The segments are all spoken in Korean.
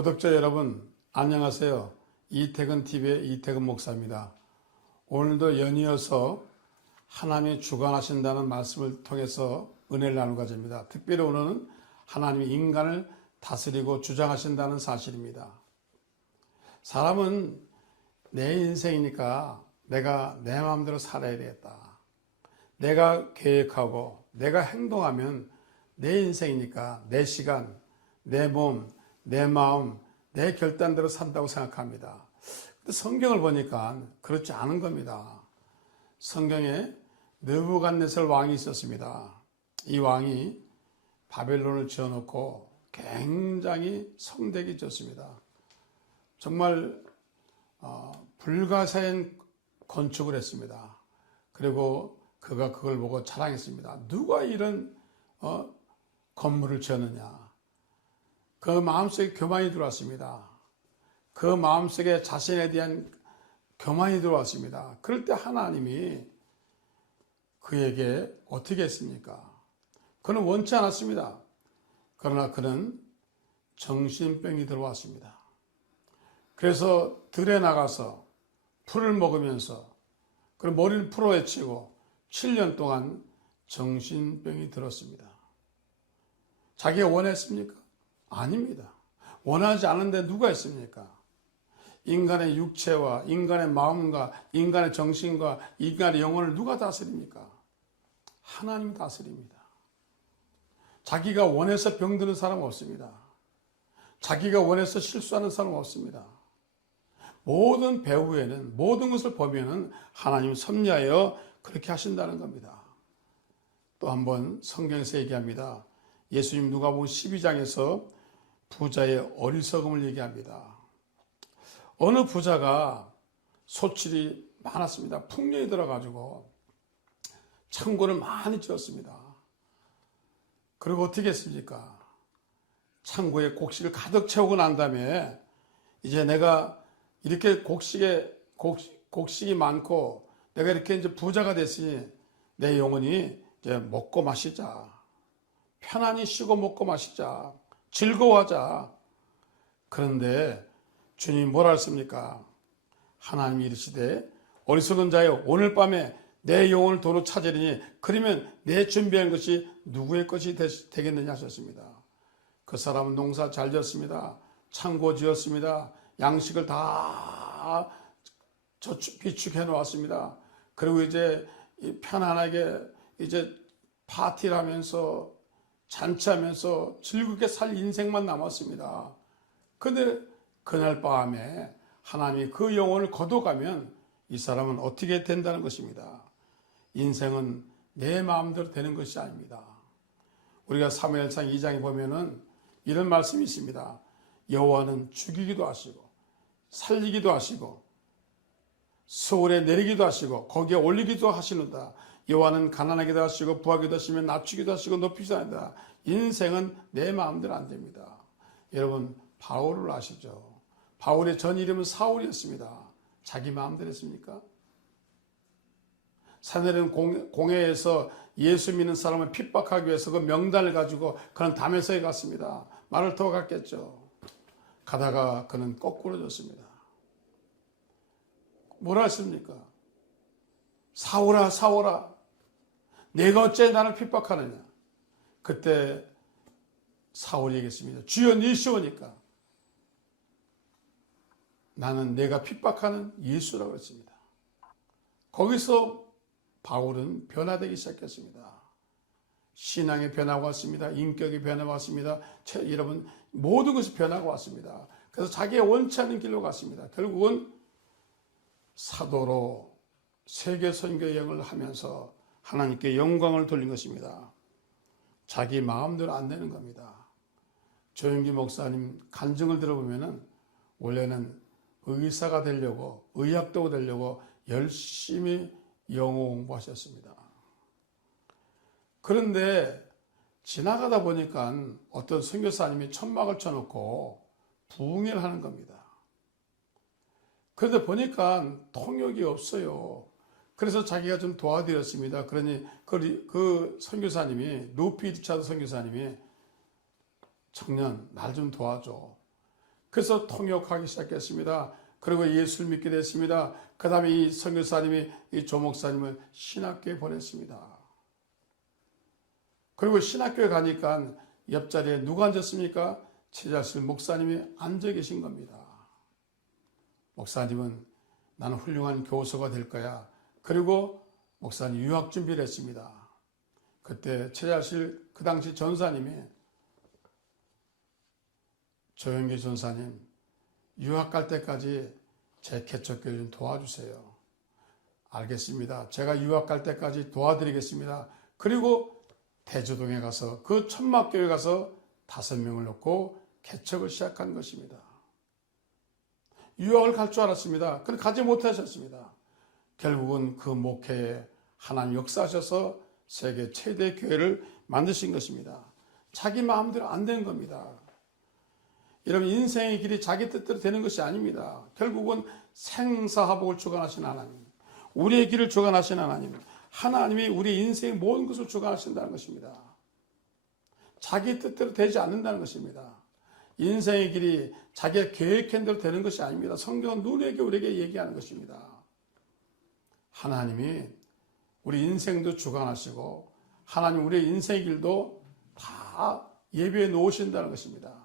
구독자 여러분, 안녕하세요. 이태근TV의 이태근 목사입니다. 오늘도 연이어서 하나님이 주관하신다는 말씀을 통해서 은혜를 나누고자 합니다. 특별히 오늘은 하나님이 인간을 다스리고 주장하신다는 사실입니다. 사람은 내 인생이니까 내가 내 마음대로 살아야 되겠다. 내가 계획하고 내가 행동하면 내 인생이니까 내 시간, 내 몸, 내 마음, 내 결단대로 산다고 생각합니다. 근데 성경을 보니까 그렇지 않은 겁니다. 성경에 느부갓네살 왕이 있었습니다. 이 왕이 바벨론을 지어놓고 굉장히 성되게 지었습니다. 정말 불가사의 건축을 했습니다. 그리고 그가 그걸 보고 자랑했습니다. 누가 이런 건물을 지었느냐. 그 마음속에 교만이 들어왔습니다. 그 마음속에 자신에 대한 교만이 들어왔습니다. 그럴 때 하나님이 그에게 어떻게 했습니까? 그는 원치 않았습니다. 그러나 그는 정신병이 들어왔습니다. 그래서 들에 나가서 풀을 먹으면서 그리고 머리를 풀어헤치고 7년 동안 정신병이 들었습니다. 자기가 원했습니까? 아닙니다. 원하지 않은데 누가 있습니까? 인간의 육체와 인간의 마음과 인간의 정신과 인간의 영혼을 누가 다스립니까? 하나님이 다스립니다. 자기가 원해서 병드는 사람 없습니다. 자기가 원해서 실수하는 사람 없습니다. 모든 배후에는 모든 것을 보면은 하나님 섭리하여 그렇게 하신다는 겁니다. 또 한번 성경에서 얘기합니다. 예수님 누가복음 12장에서 부자의 어리석음을 얘기합니다. 어느 부자가 소출이 많았습니다. 풍년이 들어가지고 창고를 많이 지었습니다. 그리고 어떻게 했습니까? 창고에 곡식을 가득 채우고 난 다음에 이제 내가 이렇게 곡식이 많고 내가 이렇게 이제 부자가 됐으니 내 영혼이 이제 먹고 마시자. 편안히 쉬고 먹고 마시자. 즐거워하자. 그런데 주님이 뭐라 했습니까? 하나님이 이르시되 어리석은 자여 오늘 밤에 내 영혼을 도로 찾으리니 그러면 내 준비한 것이 누구의 것이 되겠느냐 하셨습니다. 그 사람은 농사 잘 지었습니다. 창고 지었습니다. 양식을 다 비축해 놓았습니다. 그리고 이제 편안하게 이제 파티를 하면서 잔치하면서 즐겁게 살 인생만 남았습니다. 그런데 그날 밤에 하나님이 그 영혼을 거둬가면 이 사람은 어떻게 된다는 것입니다. 인생은 내 마음대로 되는 것이 아닙니다. 우리가 사무엘상 2장에 보면은 이런 말씀이 있습니다. 여호와는 죽이기도 하시고 살리기도 하시고 서울에 내리기도 하시고 거기에 올리기도 하시는다. 여호와는 가난하기도 하시고 부하기도 하시며 낮추기도 하시고 높이기도 한다. 인생은 내 마음대로 안 됩니다. 여러분 바울을 아시죠? 바울의 전 이름은 사울이었습니다. 자기 마음대로 했습니까? 사내는 공회에서 예수 믿는 사람을 핍박하기 위해서 그 명단을 가지고 그는 다메섹에 갔습니다. 말을 더 갔겠죠. 가다가 그는 거꾸로 졌습니다. 뭐라 했습니까? 사울아 사울아 내가 어째 나를 핍박하느냐. 그때 사울이 얘기했습니다. 주여 니시오니까 나는 내가 핍박하는 예수라고 했습니다. 거기서 바울은 변화되기 시작했습니다. 신앙의 변화가 왔습니다. 인격의 변화가 왔습니다. 여러분 모든 것이 변화가 왔습니다. 그래서 자기의 원치 않는 길로 갔습니다. 결국은 사도로 세계 선교 여행을 하면서 하나님께 영광을 돌린 것입니다. 자기 마음대로 안 되는 겁니다. 조영기 목사님 간증을 들어보면은 원래는 의사가 되려고 의학도가 되려고 열심히 영어 공부하셨습니다. 그런데 지나가다 보니까 어떤 선교사님이 천막을 쳐놓고 부흥회를 하는 겁니다. 그런데 보니까 통역이 없어요. 그래서 자기가 좀 도와드렸습니다. 그러니 그 선교사님이 루피 리차드 선교사님이 청년 날 좀 도와줘. 그래서 통역하기 시작했습니다. 그리고 예수를 믿게 됐습니다. 그 다음에 이 선교사님이 이 조목사님을 신학교에 보냈습니다. 그리고 신학교에 가니까 옆자리에 누가 앉았습니까? 최자실 목사님이 앉아 계신 겁니다. 목사님은 나는 훌륭한 교수가 될 거야. 그리고 목사님 유학 준비를 했습니다. 그때 최자실 그 당시 전사님이 조영기 전사님 유학 갈 때까지 제 개척교회 좀 도와주세요. 알겠습니다. 제가 유학 갈 때까지 도와드리겠습니다. 그리고 대주동에 가서 그 천막교회 가서 5명을 놓고 개척을 시작한 것입니다. 유학을 갈 줄 알았습니다. 그런데 가지 못하셨습니다. 결국은 그 목회에 하나님 역사하셔서 세계 최대 교회를 만드신 것입니다. 자기 마음대로 안 되는 겁니다. 여러분 인생의 길이 자기 뜻대로 되는 것이 아닙니다. 결국은 생사화복을 주관하신 하나님, 우리의 길을 주관하신 하나님, 하나님이 우리 인생의 모든 것을 주관하신다는 것입니다. 자기 뜻대로 되지 않는다는 것입니다. 인생의 길이 자기가 계획한 대로 되는 것이 아닙니다. 성경은 누구에게 우리에게 얘기하는 것입니다. 하나님이 우리 인생도 주관하시고 하나님 우리의 인생의 길도 다 예비해 놓으신다는 것입니다.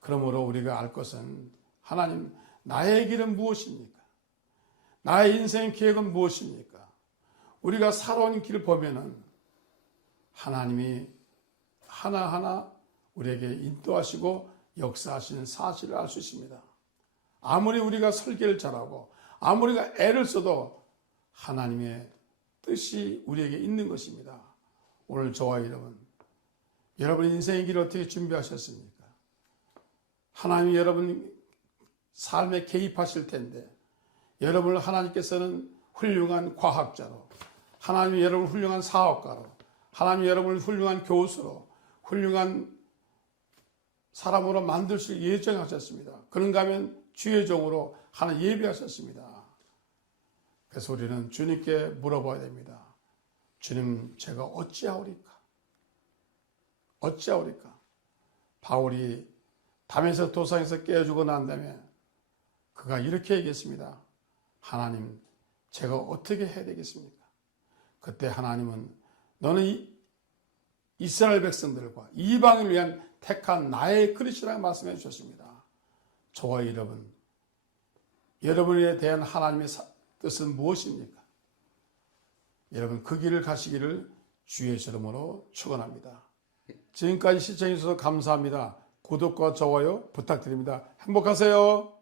그러므로 우리가 알 것은 하나님 나의 길은 무엇입니까? 나의 인생 계획은 무엇입니까? 우리가 살아온 길을 보면은 하나님이 하나하나 우리에게 인도하시고 역사하시는 사실을 알 수 있습니다. 아무리 우리가 설계를 잘하고 아무리 우리가 애를 써도 하나님의 뜻이 우리에게 있는 것입니다. 오늘 저와 여러분 인생의 길을 어떻게 준비하셨습니까? 하나님이 여러분 삶에 개입하실 텐데 여러분을 하나님께서는 훌륭한 과학자로, 하나님이 여러분을 훌륭한 사업가로, 하나님이 여러분을 훌륭한 교수로, 훌륭한 사람으로 만드실 예정하셨습니다. 그런가 하면 주의 종으로 하나 예비하셨습니다. 그래서 우리는 주님께 물어봐야 됩니다. 주님, 제가 어찌하오리까? 어찌하오리까? 바울이 담에서 도상에서 깨어주고 난 다음에 그가 이렇게 얘기했습니다. 하나님, 제가 어떻게 해야 되겠습니까? 그때 하나님은 너는 이스라엘 백성들과 이방을 위한 택한 나의 그릇이라고 말씀해 주셨습니다. 저와 여러분에 대한 하나님의 뜻은 무엇입니까? 여러분 그 길을 가시기를 주의 이름으로 축원합니다. 지금까지 시청해 주셔서 감사합니다. 구독과 좋아요 부탁드립니다. 행복하세요.